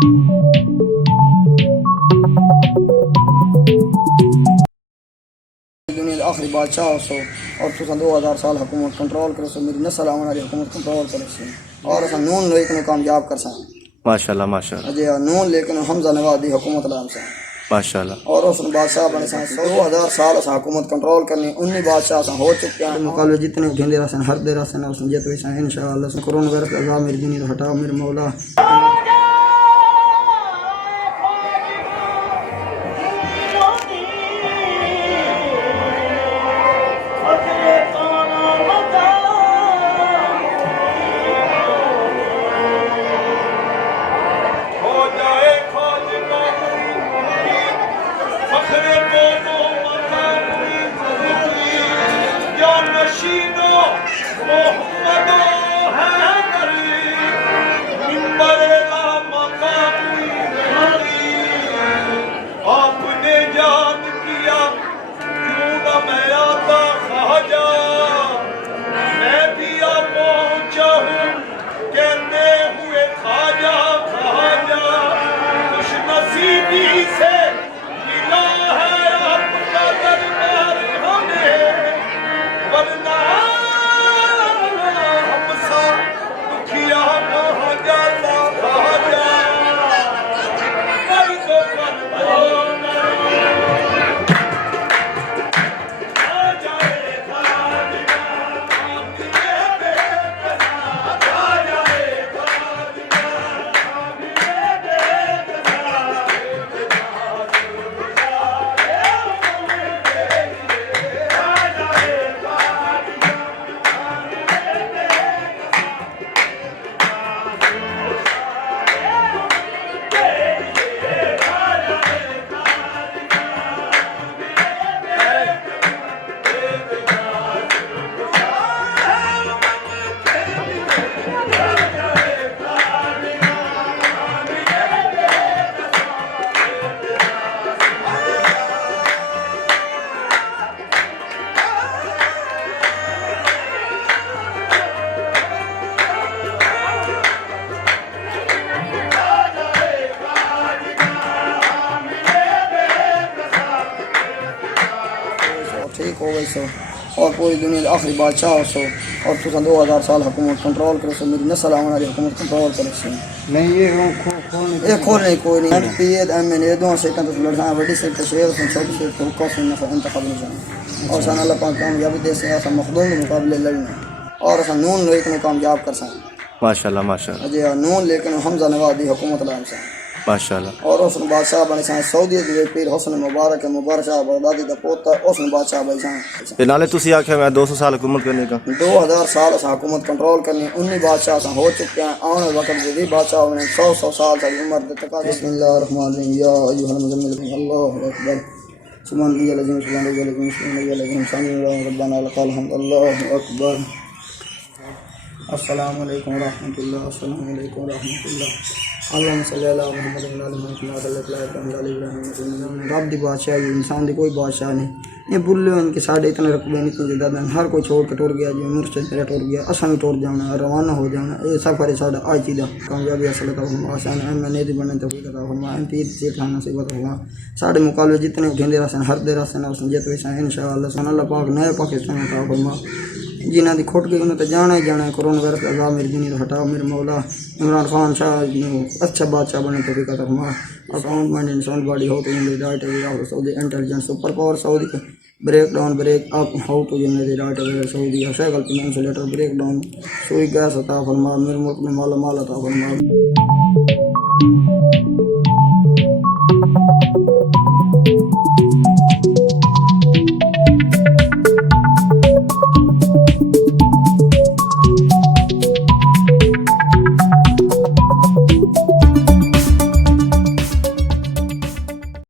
दुनिया आखिरी बादशाह हो सो और तुम 2000 साल हुकूमत कंट्रोल करो सो मेरी नस्ल आने वाली हुकूमत कंट्रोल करे सो और असा नून लेकिन कामयाब कर सा माशाल्लाह माशाल्लाह अजय नून लेकिन हमजा नवाज दी हुकूमत लाम सा माशाल्लाह। और उस बादशाह बने सा 2000 साल असा हुकूमत कंट्रोल करनी 19 बादशाह असा हो चुके हैं मुकाबले जितने घेंदे रसन हर दे रसन उस जीत वे इंशाअल्लाह कोरोना वायरस अज़ाब मेरी दुनिया हटाओ मेरे मौला। ठीक हो गई सो और पूरी दुनिया आखिरी बादशाह हो सो और तुम 2000 साल हुकूमत कंट्रोल करो सो मेरी नस्ल आने वाली हुकूमत कंट्रोल करे सो नहीं ये खोल नहीं कोई नहीं एमपी एमएनए दो सीटें तो लड़ना बड़ी सीट तो शेर से छोटी सीट तो हुक्का से इंतखाब नहीं जाना और सन अल्लाह पाक कामयाबी दे से ऐसा मखदूम के मुकाबले लड़ना और असा नून लेकिन कामयाब कर सा माशाल्लाह माशाल्लाह अजय नून लेकिन हमजा नवाज दी हुकूमत लाम सा माशाल्लाह। और उस बादशाह बने सा सऊदी दे पीर हुसैन मुबारक शाह बगदादी दा पोता उस बादशाह बने सा ते नाले तुसी आखे मैं 200 साल हुकूमत करने का 2000 साल असा हुकूमत कंट्रोल करनी 19 बादशाह असा हो चुके हैं आने वक्त भी बादशाह बने 100 साल तक उम्र दे तक बिस्मिल्लाहिर्रहमानिर्रहीम या अय्युहल मुज़म्मिल अल्लाहु अकबर सुभान अल्लाह लज़ीम सुभान अल्लाह लज़ीम सुभान अल्लाह लज़ीम सामी रब्बाना लकल हम्द अल्लाहु अकबर। अस्सलामु अलैकुम व रहमतुल्लाह अस्सलामु अलैकुम व रहमतुल्लाह अल्लाहुम्मा सल्ली अला मुहम्मद व अला मुहम्मद रब दी बादशाह इंसान दी कोई बादशाह नहीं ये बुल्ले उनके साढ़े इतने रकबे नहीं तुझे दादा हर कोई छोड़ के टुर गया जो मुर्शद मेरा टुर गया असा भी टुर जाना रवाना हो जाना ये सफ़र है साढ़ा आज चीज़ कामयाबी असल आसान एमएनए दी बने तो एमपी सीट लाना सीबत हुआ साढ़े मुकाबले जितने घेंदे रसन हर दे रसन उस जीत वे इंशाअल्लाह अल्लाह पाक नए पाकिस्तान अता फरमा जिन्हों की खुट गई उन्हें तो जाना ही जाना है कोरोना वायरस अज़ाब मेरी दुनिया हटाओ मेरे मौला। इमरान खान शाह अच्छा बादशाह बने तो फिर फरमा अकाउंट माइंड इंसान body how to generate data सऊदी इंटेलिजेंस सुपर पावर सऊदी break down break up how to generate data सऊदी साइकिल पे इंसुलेटर ब्रेक डाउन सुई गैस अता फरमा मेरे मुल्क में माला माल अता फरमा।